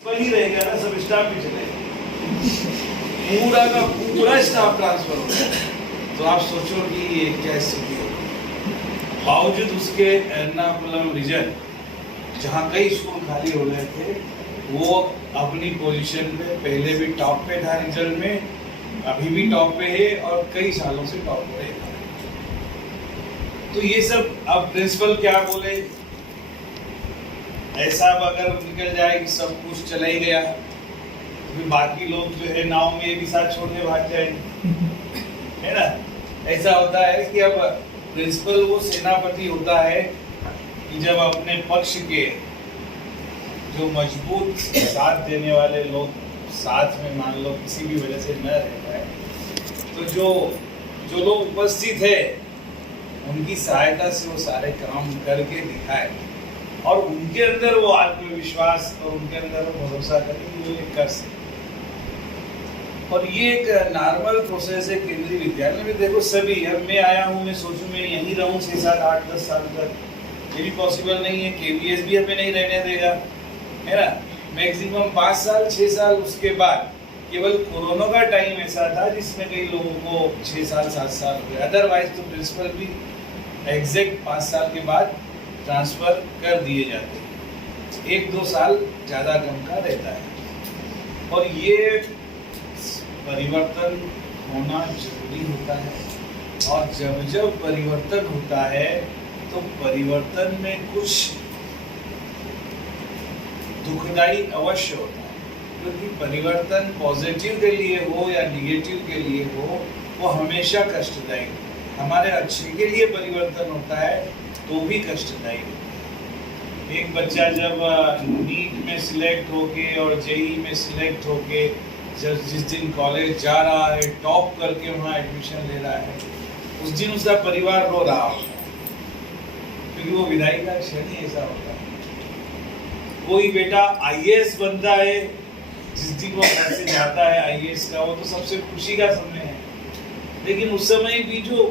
वही रहेगा ना, सब स्टाफ भी चलेगा, पूरा का पूरा स्टाफ ट्रांसफर हो गया। तो आप सोचो कि ये क्या स्थिति होगी। बावजूद उसके एर्नाकुलम रीजन जहाँ कई स्कूल खाली हो गए थे, वो अपनी पोजीशन पे पहले भी टॉप पे था रिजल्ट में, अभी भी टॉप पे है और कई सालों से टॉप पे रहेगा। तो ये सब अब प्रिंसिपल क्या बोले, ऐसा अगर निकल जाए कि सब कुछ चला ही गया तो फिर बाकी लोग जो है नाव में ये भी साथ छोड़ने भाग जाएंगे, है ना। ऐसा होता है कि अब प्रिंसिपल वो सेनापति होता है कि जब अपने पक्ष के जो मजबूत साथ देने वाले लोग साथ में मान लो किसी भी वजह से न रह पाए, तो जो लोग उपस्थित है उनकी सहायता से वो सारे काम करके दिखाए और उनके अंदर वो आत्मविश्वास और उनके अंदर वो भरोसा करें कि वो ये कर सकते। और ये एक नॉर्मल प्रोसेस है केंद्रीय विद्यालय में। देखो सभी, अब मैं आया हूँ, मैं सोचूं मैं यहीं रहूँ 6, 7, 8, 10 साल तक, ये भी पॉसिबल नहीं है। केवीएस भी हमें नहीं रहने देगा, है ना। मैक्सिमम 5 साल 6 साल, उसके बाद केवल कोरोना का टाइम ऐसा था जिसमें कई लोगों को 6 साल 7 साल हुए, अदरवाइज तो प्रिंसिपल भी एग्जैक्ट 5 साल के बाद ट्रांसफर कर दिए जाते हैं। 1-2 साल ज़्यादा कम का रहता है और ये परिवर्तन होना जरूरी होता है। और जब परिवर्तन होता है तो परिवर्तन में कुछ दुखदाई अवश्य होता है, क्योंकि परिवर्तन पॉजिटिव के लिए हो या निगेटिव के लिए हो, वो हमेशा कष्टदायी होता है। हमारे अच्छे के लिए परिवर्तन होता है तो भी कष्टदायी होता है। एक बच्चा जब नीट में सिलेक्ट होके और जेई में सिलेक्ट होके जब जिस दिन कॉलेज जा रहा है, टॉप करके वहाँ एडमिशन ले रहा है, उस दिन उसका परिवार रो रहा होता है, क्योंकि वो विदाई का क्षण ही ऐसा होता है। कोई बेटा आईएएस बनता है, जिस दिन वो घर से जाता है आईएएस का, वो तो सबसे खुशी का समय है। लेकिन उस समय भी जो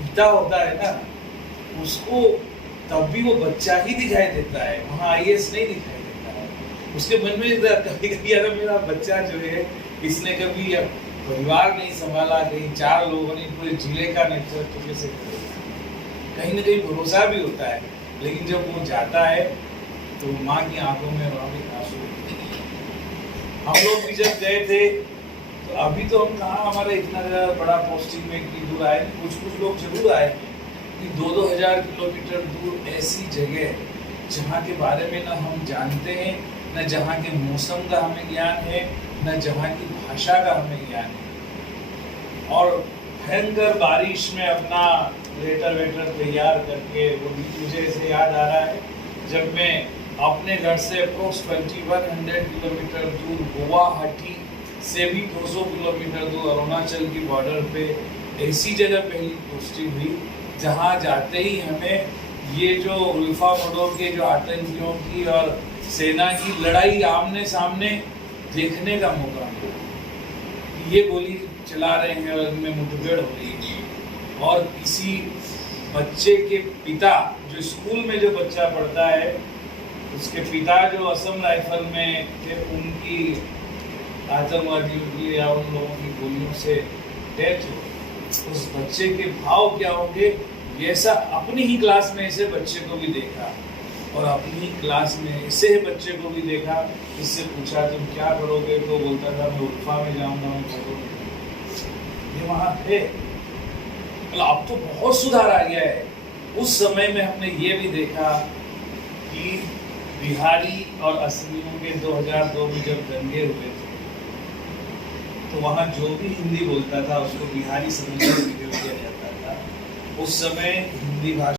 पिता होता है ना, उसको तब भी वो बच्चा ही दिखाई देता है, वहाँ आईएएस नहीं दिखाई देता है। उसके मन में कभी कभी यार मेरा बच्चा जो है, इसने कभी परिवार नहीं संभाला, कहीं 4 लोगों ने पूरे जिले का नेतृत्व कैसे करेगा, कहीं ना कहीं भरोसा भी होता है। लेकिन जब वो जाता है तो माँ की आंखों में रोने आंसू। हम लोग भी जब गए थे तो अभी तो हम कहाँ हमारा इतना बड़ा पोस्टिंग में इतनी दूर आए, कुछ लोग जरूर आए कि 2-2 हज़ार किलोमीटर दूर ऐसी जगह जहाँ के बारे में ना हम जानते हैं, न जहाँ के मौसम का हमें ज्ञान है, न जहाँ की भाषा का हमें ज्ञान है। और भयंकर बारिश में अपना लेटर तैयार करके, वो भी मुझे ऐसे याद आ रहा है जब मैं अपने घर से अप्रोक्स 2100 किलोमीटर दूर गुवाहाटी से भी 200 किलोमीटर दूर अरुणाचल की बॉर्डर पे ऐसी जगह पहली पोस्टिंग हुई जहाँ जाते ही हमें ये जो उल्फा मोडो के जो आतंकियों की और सेना की लड़ाई आमने सामने देखने का मौका मिला। ये गोली चला रहे हैं और इनमें मुठभेड़ हो रही है, और किसी बच्चे के पिता, जो स्कूल में जो बच्चा पढ़ता है, उसके पिता जो असम राइफल में थे, उनकी आतंकवादियों की या उन लोगों की गोलियों से डेथ हो। उस बच्चे के भाव क्या होंगे, ऐसा अपनी ही क्लास में ऐसे बच्चे को भी देखा, और अपनी ही क्लास में ऐसे बच्चे को भी देखा। इससे पूछा तुम क्या करोगे, तो बोलता था मैं उल्फा में जाऊंगा, मैं करूँगा। ये वहाँ थे। अब तो बहुत सुधार आ गया है। उस समय में हमने ये भी देखा कि बिहारी और असमियों के 2002 में जब दंगे हुए थे, तो वहाँ जो भी हिंदी बोलता था उसको बिहारी समझ कर किया जाता था। उस समय हिंदी भाषा